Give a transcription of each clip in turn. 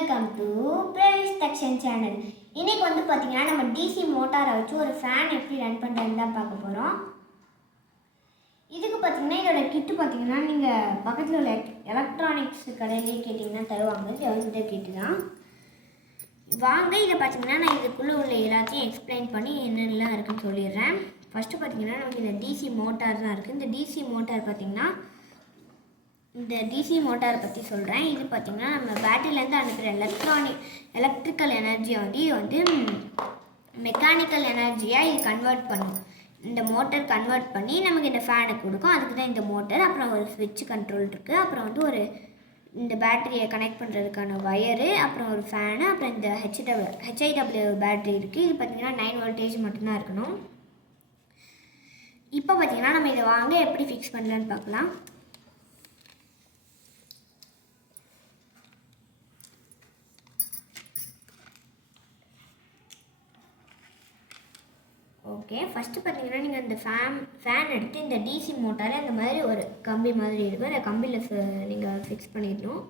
Welcome to Brevis section channel. இன்னைக்கு வந்து பார்த்தீங்கன்னா நம்ம டிசி மோட்டாரை வச்சு ஒரு ஃபேன் எப்படி ரன் பண்ணுறதுன்னு தான் பார்க்க போகிறோம். இதுக்கு பார்த்தீங்கன்னா இதோட கிட்டு பார்த்தீங்கன்னா நீங்கள் பக்கத்தில் உள்ள எலக்ட்ரானிக்ஸ் கடையிலேயே கேட்டிங்கன்னா தருவாங்க. எவ்வளோ கிட்டு தான் வாங்க. இதை பார்த்தீங்கன்னா நான் இதுக்குள்ளே உள்ள எல்லாத்தையும் எக்ஸ்பிளைன் பண்ணி என்னென்னலாம் இருக்குன்னு சொல்லிடுறேன். ஃபஸ்ட்டு பார்த்தீங்கன்னா நமக்கு இந்த டிசி மோட்டார் தான் இருக்குது. இந்த டிசி மோட்டார் பார்த்திங்கன்னா இந்த டிசி மோட்டாரை பற்றி சொல்கிறேன். இது பார்த்திங்கன்னா நம்ம பேட்டரியிலேருந்து அனுப்புகிற எலக்ட்ரிக்கல் எனர்ஜியை வந்து மெக்கானிக்கல் எனர்ஜியாக இது கன்வெர்ட் பண்ணும். இந்த மோட்டர் கன்வெர்ட் பண்ணி நமக்கு இந்த ஃபேனை கொடுக்கும். அதுக்கு தான் இந்த மோட்டர். அப்புறம் ஒரு ஸ்விட்ச் கண்ட்ரோல் இருக்குது. அப்புறம் வந்து ஒரு இந்த பேட்டரியை கனெக்ட் பண்ணுறதுக்கான வயரு, அப்புறம் ஒரு ஃபேனு, அப்புறம் இந்த ஹெச்ஐடபிள்யூ பேட்டரி இருக்குது. இது பார்த்திங்கன்னா 9 வோல்டேஜ் மட்டும்தான் இருக்கணும். இப்போ பார்த்திங்கன்னா நம்ம இதை வாங்க எப்படி ஃபிக்ஸ் பண்ணலான்னு பார்க்கலாம். ஓகே, ஃபஸ்ட்டு பார்த்தீங்கன்னா நீங்கள் அந்த ஃபேன் எடுத்து இந்த டிசி மோட்டாரை அந்த மாதிரி ஒரு கம்பி மாதிரி இருக்கும். அந்த கம்பியில் நீங்கள் ஃபிக்ஸ் பண்ணிடணும்.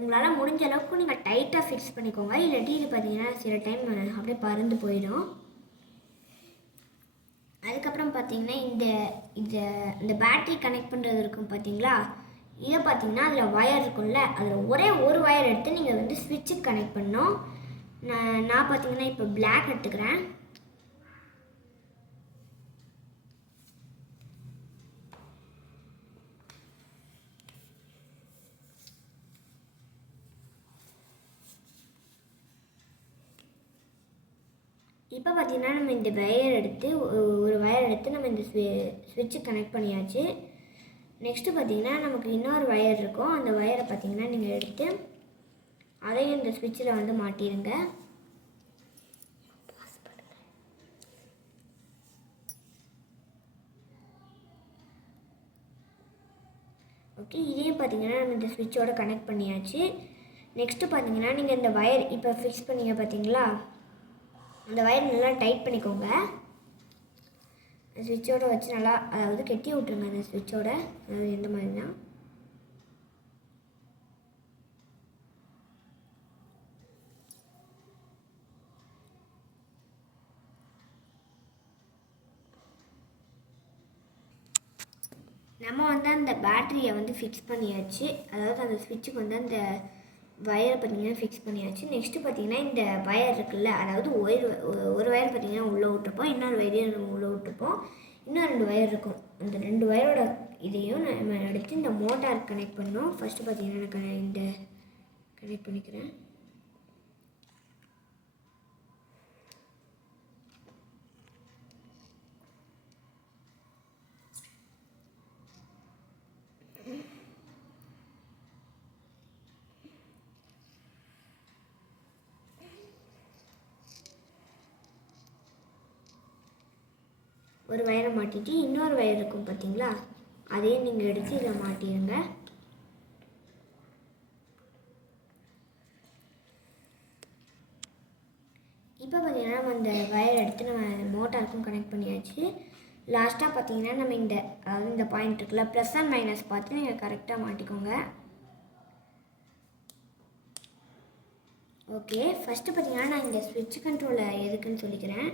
உங்களால் முடிஞ்ச அளவுக்கு நீங்கள் டைட்டாக ஃபிக்ஸ் பண்ணிக்கோங்க. இல்லாட்டி இது பார்த்தீங்கன்னா சில டைம் அப்படியே பறந்து போயிடும். அதுக்கப்புறம் பார்த்தீங்கன்னா இந்த பேட்டரி கனெக்ட் பண்ணுறது இருக்கும் பார்த்தீங்களா, இதை பார்த்தீங்கன்னா அதில் ஒயர் இருக்கும்ல, அதில் ஒரே ஒரு ஒயர் எடுத்து நீங்கள் வந்து ஸ்விட்சுக்கு கனெக்ட் பண்ணணும். நான் பார்த்தீங்கன்னா இப்போ பிளாக் எடுத்துக்கிறேன். இப்போ பார்த்தீங்கன்னா நம்ம இந்த ஒரு ஒயர் எடுத்து நம்ம இந்த ஸ்விட்சுக்கு கனெக்ட் பண்ணியாச்சு. நெக்ஸ்ட்டு பார்த்தீங்கன்னா நமக்கு இன்னொரு ஒயர் இருக்கும். அந்த ஒயரை பார்த்தீங்கன்னா நீங்கள் எடுத்து அதையும் இந்த ஸ்விட்சில் வந்து மாட்டிடுங்க. ஓகே, இதையும் பார்த்தீங்கன்னா நம்ம இந்த ஸ்விட்சோட கனெக்ட் பண்ணியாச்சு. நெக்ஸ்ட்டு பார்த்தீங்கன்னா நீங்கள் இந்த ஒயர் இப்போ ஃபிக்ஸ் பண்ணீங்க பார்த்தீங்களா, அந்த ஒயர் நல்லா டைட் பண்ணிக்கோங்க. ஸ்விட்சோட வச்சு நல்லா அதாவது கெட்டி விட்ருங்க. அந்த ஸ்விட்சோட அதாவது எந்த மாதிரினா நம்ம வந்து அந்த பேட்டரியை வந்து ஃபிக்ஸ் பண்ணியாச்சு. அதாவது அந்த ஸ்விட்சுக்கு வந்து அந்த வயரை பார்த்திங்கன்னா ஃபிக்ஸ் பண்ணியாச்சு. நெக்ஸ்ட்டு பார்த்திங்கன்னா இந்த வயர் இருக்குல்ல, அதாவது ஒரு வயர் பார்த்திங்கன்னா உள்ளே விட்டுருப்போம், இன்னொரு வயரையும் நம்ம உள்ளே விட்டுருப்போம், இன்னும் 2 வயர் இருக்கும். அந்த 2 வயரோட இதையும் நம்ம எடுத்து இந்த மோட்டார் கனெக்ட் பண்ணோம். ஃபஸ்ட்டு பார்த்திங்கன்னா நான் இந்த கனெக்ட் பண்ணிக்கிறேன். ஒரு வயரை மாட்டிட்டு இன்னொரு வயர் இருக்கும் பார்த்தீங்களா, அதையும் நீங்கள் எடுத்து இதில் மாட்டிடுங்க. இப்போ பார்த்தீங்கன்னா நம்ம இந்த வயர் எடுத்து நம்ம மோட்டாருக்கும் கனெக்ட் பண்ணியாச்சு. லாஸ்ட்டாக பார்த்தீங்கன்னா நம்ம அதாவது இந்த பாயிண்ட் இருக்குல்ல, ப்ளஸ் அண்ட் மைனஸ் பார்த்து நீங்கள் கரெக்டாக மாட்டிக்கோங்க. ஓகே, ஃபஸ்ட்டு பார்த்தீங்கன்னா நான் இந்த ஸ்விட்ச் கண்ட்ரோலை எதுக்குன்னு சொல்லிக்கிறேன்.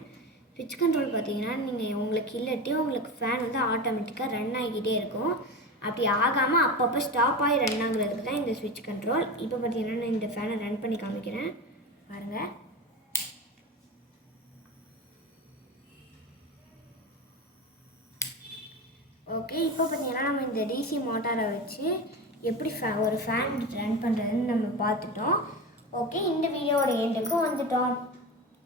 ஸ்விட்ச் கண்ட்ரோல் பார்த்தீங்கன்னா நீங்கள் உங்களுக்கு இல்லாட்டி உங்களுக்கு ஃபேன் வந்து ஆட்டோமேட்டிக்காக ரன் ஆகிக்கிட்டே இருக்கும். அப்படி ஆகாமல் அப்பப்போ ஸ்டாப் ஆகி ரன் ஆகுறதுக்கு தான் இந்த ஸ்விட்ச் கண்ட்ரோல். இப்போ பார்த்தீங்கன்னா நான் இந்த ஃபேனை ரன் பண்ணி காமிக்கிறேன் பாருங்கள். ஓகே, இப்போ பார்த்தீங்கன்னா நம்ம இந்த டிசி மோட்டாரை வச்சு எப்படி ஒரு ஃபேன் ரன் பண்ணுறதுன்னு நம்ம பார்த்துட்டோம். ஓகே, இந்த வீடியோவோட எண்டுக்கும் வந்துட்டோம்.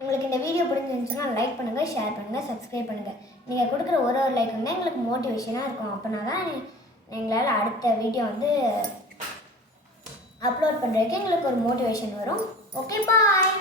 உங்களுக்கு இந்த வீடியோ பிடிச்சிருந்துச்சுன்னா லைக் பண்ணுங்கள், ஷேர் பண்ணுங்கள், சப்ஸ்கிரைப் பண்ணுங்கள். நீங்கள் கொடுக்குற ஒரு லைக் வந்து எங்களுக்கு மோட்டிவேஷனாக இருக்கும். அப்படின்னா தான் எங்களால் அடுத்த வீடியோ வந்து அப்லோட் பண்ணுறதுக்கு எங்களுக்கு ஒரு மோட்டிவேஷன் வரும். ஓகே, பாய்.